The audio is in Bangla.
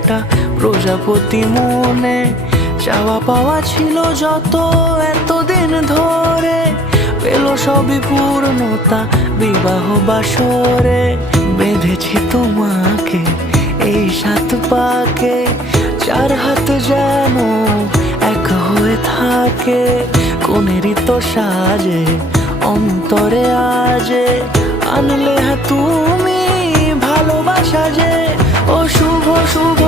ফোঁটা প্রজাপতি মনে। চাওয়া পাওয়া ছিল যত এতদিন ধরে, পেল সবই পূর্ণতা বিবাহ বাসরে। বেঁধেছি তোমাকে এই 7 পাকে, 4 হাত যেন এক হয়ে থাকে। কোনেরই তো সাজে অন্তরে আজে, আনলে তুমি ভালোবাসা যে। ও শুভ শুভ